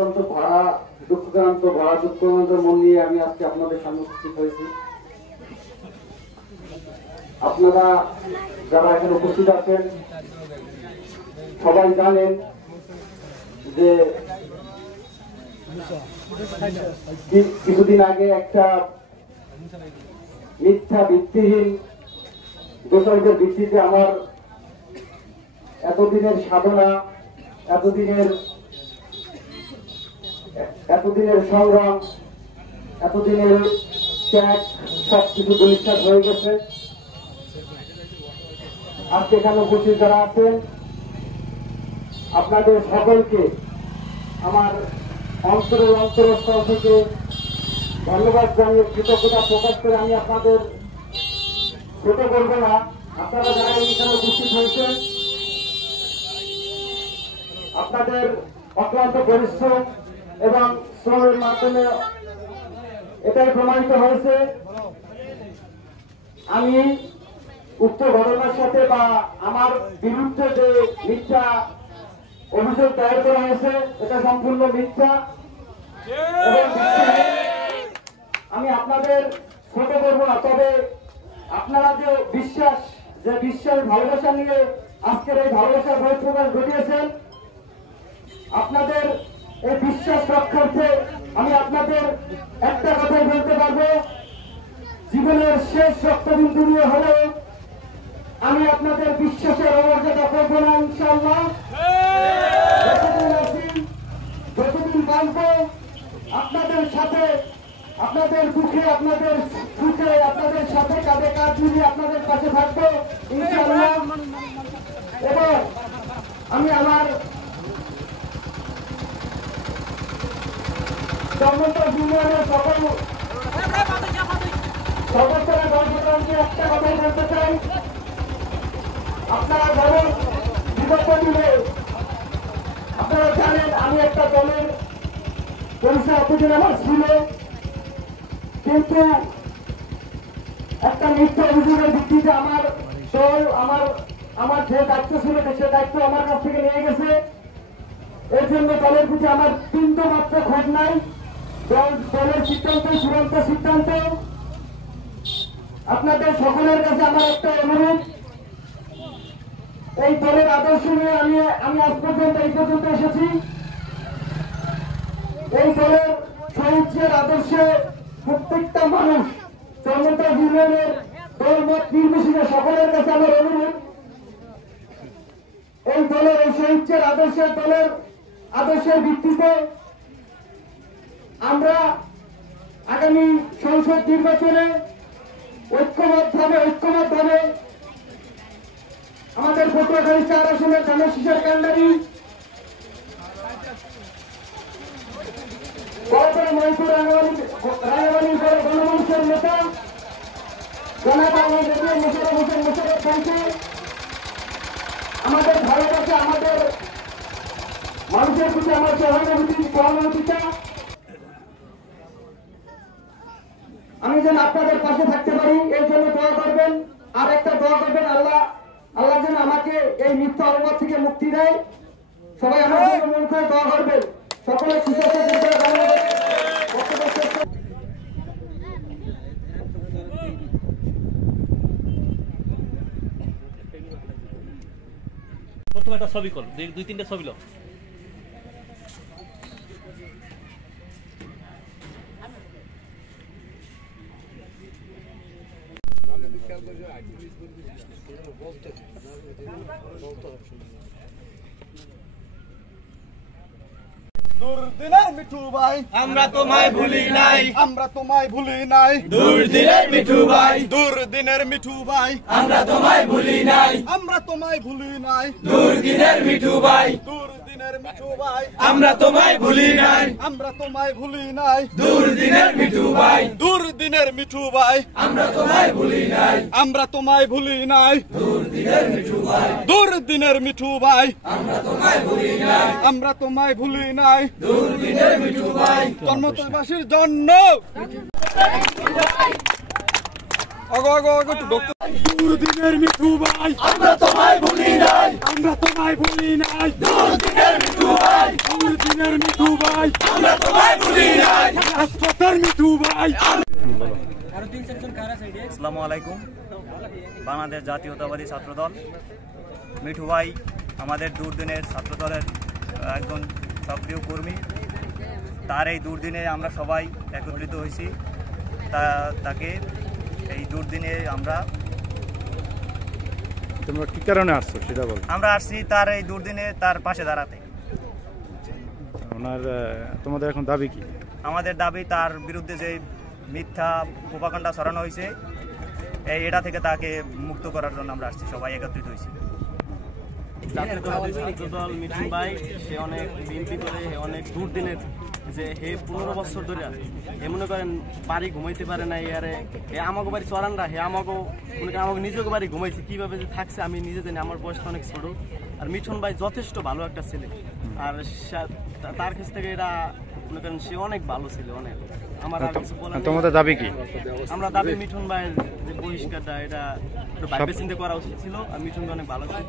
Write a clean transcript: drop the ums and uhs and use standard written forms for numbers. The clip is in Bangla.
অত্যন্ত দুঃখক্রান্ত দুঃখক্রান্ত মন নিয়ে আমি আজকে আপনাদের সামনে উপস্থিত হয়েছি। আপনারা যারা এখানে উপস্থিত আছেন সবাই জানেন যে কিছুদিন আগে একটা মিথ্যা ভিত্তিহীন দোষারোপের ভিত্তিতে আমার এতদিনের সাধনা, এতদিনের সংগ্রাম, এতদিনের ত্যাগ সবকিছু দুলিশ্বাস হয়ে গেছে। আজকে এখানে উপস্থিত যারা আছেন আপনাদের সকলকে আমার অন্তরস্থল থেকে ধন্যবাদ জানিয়ে কৃতজ্ঞতা প্রকাশ করে আমি আপনাদের ছোট করবো না। আপনারা যারা এখানে উপস্থিত হয়েছেন আপনাদের অক্লান্ত পরিশ্রম এবং শ্রমের মাধ্যমে এটাই প্রমাণিত হয়েছে আমি উক্ত ঘটনার সাথে বা আমার বিরুদ্ধে যে মিথ্যা অভিযোগ দায়ের করা হয়েছে এটা সম্পূর্ণ মিথ্যা এবং আমি আপনাদের ছোট করবো না। তবে আপনারা যে বিশ্বাস ভালোবাসা নিয়ে আজকের এই ভালোবাসার বহিঃপ্রকাশ ঘটিয়েছেন, আপনাদের এই বিশ্বাস রক্ষার্থে আমি আপনাদের একটা কথাই বলতে পারবো, জীবনের শেষ রক্তবিন্দু নিয়ে হলেও আমি আপনাদের বিশ্বাসের অমর্যাদা করবো না ইনশাআল্লাহ। যতদিন বাঁচবো আপনাদের সাথে, আপনাদের দুঃখে, আপনাদের সুখে, আপনাদের সাথে কাঁধে কাঁধ মিলিয়ে আপনাদের পাশে থাকবো ইনশাআল্লাহ। এবং আমি আমার ইউনিয়নের সকল সদস্যরা গণতন্ত্রকে একটা কথাই বলতে চাই, আপনারা ধরুন বিগত দিনে আপনারা জানেন আমি একটা দলের পরিচয় এতদিন আমার ছিল, কিন্তু একটা মিথ্যা অভিযোগের ভিত্তিতে আমার দল আমার যে দায়িত্ব ছিল সে দায়িত্ব আমার কাছ থেকে নিয়ে গেছে। এর জন্য দলের প্রতি আমার বিন্দু মাত্র খোঁজ নাই। দলের সিদ্ধান্ত চূড়ান্ত সিদ্ধান্ত। আপনাদের সকলের কাছে আমার একটা অনুরোধ, এই দলের আদর্শ নিয়ে আমি আজ পর্যন্ত এই পর্যন্ত এসেছি। এই দলের শহীদের আদর্শে প্রত্যেকটা মানুষ জনতা ইউনিয়নের দলমত নির্বিশেষে সকলের কাছে আমার অনুরোধ, এই দলের এই শহীদের দলের আদর্শের ভিত্তিতে আমরা আগামী সংসদ নির্বাচনে ঐক্যবদ্ধভাবে আমাদের পটুয়াখালী 4 আসনের ধানের শীষের কান্ডারি মহিপুর রাঙ্গামাটির গণমানুষের নেতা জনাব মোশাররফ হোসেন মোশাররফ ভাইকে আমাদের ভালোবাসা, আমাদের মানুষের প্রতি আমার সহানুভূতিটা আমি যেন আপনাদের পাশে থাকতে পারি এই জন্য দোয়া করবেন। আর একটা দোয়া করবেন, আল্লাহ যেন আমাকে এই মিথ্যা অপবাদ থেকে মুক্তি দেয়। সবাই আমার জন্য মন করে দোয়া করবেন। সকলের প্রথমে একটা ছবি কর, 2-3টা ছবি লো। দুর্দিনের মিঠু ভাই আমরা তোমায় ভুলি নাই, আমরা তোমায় ভুলি নাই। দুর্দিনের মিঠু ভাই, দুর্দিনের মিঠু ভাই আমরা তোমায় ভুলি নাই, আমরা তোমায় ভুলি নাই। দুর্দিনের মিঠু ভাই, দুর্দিনের মিঠু ভাই আমরা তোমায় ভুলি নাই, আমরা তোমায় ভুলি নাই। দুর্দিনের মিঠু ভাই, দুর্দিনের মিঠু ভাই আমরা তোমায় ভুলি নাই, আমরা তোমায় ভুলি নাই। দুর্দিনের মিঠু ভাই, দুর্দিনের মিঠু ভাই আমরা তোমায় ভুলি নাই, আমরা তোমায় ভুলি নাই। দুর্দিনের মিঠু ভাই। জন্মতলবাসীর জন্য অগো একটু দুর্দিনের মিঠু ভাই আমরা তোমায় ভুলি নাই আমরা তোমায় ভুলি নাই দুর্দিনের মিঠু ভাই দুর্দিনের মিঠু ভাই আমরা তোমায় ভুলি নাই রাজপথের মিঠু ভাই আসসালামু আলাইকুম। বাংলাদেশ জাতীয়তাবাদী ছাত্রদল মিঠু ভাই আমাদের দুর্দিনের ছাত্রদলের একজন সক্রিয় কর্মী। তার এই দুর্দিনে আমরা সবাই একত্রিত হয়েছি। তাকে এই দুর্দিনে তোমরা কি কারণে আসছো সেটা বল। আমরা আসছি তার এই দুর্দিনে তার পাশে দাঁড়াতে। ওনার তোমাদের এখন দাবি কি? আমাদের দাবি তার বিরুদ্ধে যে মিথ্যা প্রোপাগান্ডা ছড়ানো হয়েছে এটা থেকে তাকে মুক্ত করার জন্য আমরা আসছি, সবাই একত্রিত হয়েছি। জাতীয়তাবাদী ছাত্রদল মিঠু ভাই সে অনেক বিএনপি করে, অনেক দুর্দিনের যে হে 15 বছর ধরে হে মনে করেন বাড়ি ঘুমাইতে পারে না। ইয়ারে হে আমাকে বাড়ি চড়ানরা হে আমাকে মনে করেন আমাকে নিজেকে বাড়ি ঘুমাইছে, কিভাবে যে থাকছে আমি নিজে জানি। আমার বয়সটা অনেক ছোট। আর মিঠুন ভাই যথেষ্ট ভালো একটা ছেলে। আর তার কাছ থেকে এটা মনে করেন সে অনেক ভালো ছিল, অনেক। আমার আর কিছু বলার নেই। তোমাদের দাবি কি? আমরা দাবি মিঠুন ভাইয়ের যে বহিষ্কারটা এটা ভাইবে চিন্তা করা উচিত ছিল। আর মিঠুন ভাই অনেক ভালো ছিল।